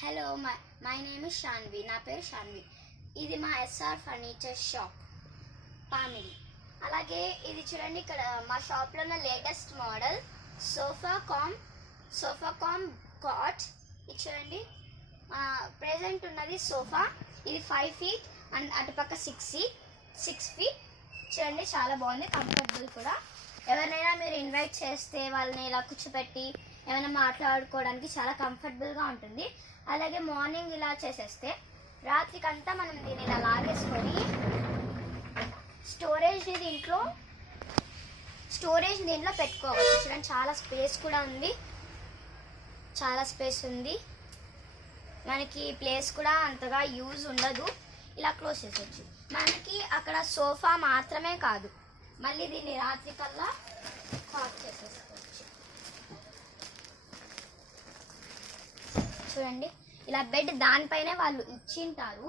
Hello my name is Shanvi. నా పేరు షాన్వి. ఇది మా ఎస్ఆర్ ఫర్నిచర్ షాప్ పామిడి. అలాగే ఇది చూడండి, ఇక్కడ మా షాప్లో ఉన్న latest model sofa cum cot. ఇది చూడండి, ప్రెజెంట్ ఉన్నది సోఫా. ఇది 5 feet అండ్ అటుపక్క 6 feet. చూడండి, చాలా బాగుంది, కంఫర్టబుల్ కూడా. ఎవరినైనా మీరు ఇన్వైట్ చేస్తే వాళ్ళని ఇలా కూర్చోపెట్టి ఏమైనా మాట్లాడుకోవడానికి చాలా కంఫర్టబుల్గా ఉంటుంది. అలాగే మార్నింగ్ ఇలా చేసేస్తే రాత్రికంతా మనం దీన్ని ఇలా లాగేసుకొని స్టోరేజ్ దీంట్లో పెట్టుకోవచ్చు. చూడండి, చాలా స్పేస్ కూడా ఉంది, చాలా స్పేస్ ఉంది. మనకి ప్లేస్ కూడా అంతగా యూజ్ ఉండదు. ఇలా క్లోజ్ చేసేయచ్చు. మనకి అక్కడ సోఫా మాత్రమే కాదు, మళ్ళీ దీన్ని రాత్రికల్లా కాట్ చేసేసుకోవచ్చు. చూడండి, ఇలా బెడ్ దానిపైనే వాళ్ళు ఇచ్చింటారు.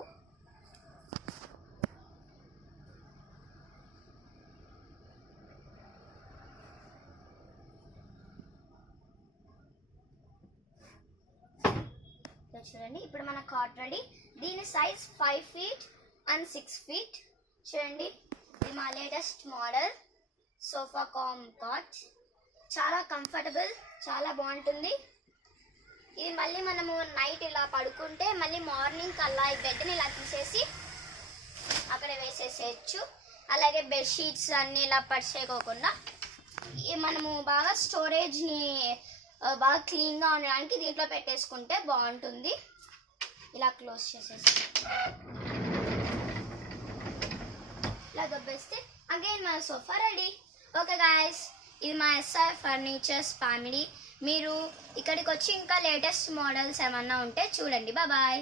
చూడండి, ఇప్పుడు మన కాట్ రెడీ. దీని సైజ్ 5 feet అండ్ 6 feet. చూడండి, ఇది మా latest model sofa cum cot. చాలా కంఫర్టబుల్, చాలా బాగుంటుంది. ఇది మళ్ళీ మనము నైట్ ఇలా పడుకుంటే మళ్ళీ మార్నింగ్ కల్లా ఈ బెడ్ని ఇలా తీసేసి అక్కడ వేసేసేయచ్చు. అలాగే బెడ్షీట్స్ అన్నీ ఇలా పడిచేయకోకుండా మనము బాగా స్టోరేజ్ని బాగా క్లీన్గా ఉండడానికి దీంట్లో పెట్టేసుకుంటే బాగుంటుంది. ఇలా క్లోజ్ చేసేసి ఇలా దొబ్బేస్తే అగైన్ మన సోఫా రెడీ. ఓకే గాయస్, ఇది మా ఎస్ఆర్ ఫర్నిచర్స్ ఫ్యామిలీ. మీరు ఇక్కడికి వచ్చి ఇంకా లేటెస్ట్ మోడల్స్ ఏమన్నా ఉంటే చూడండి. బాయ్.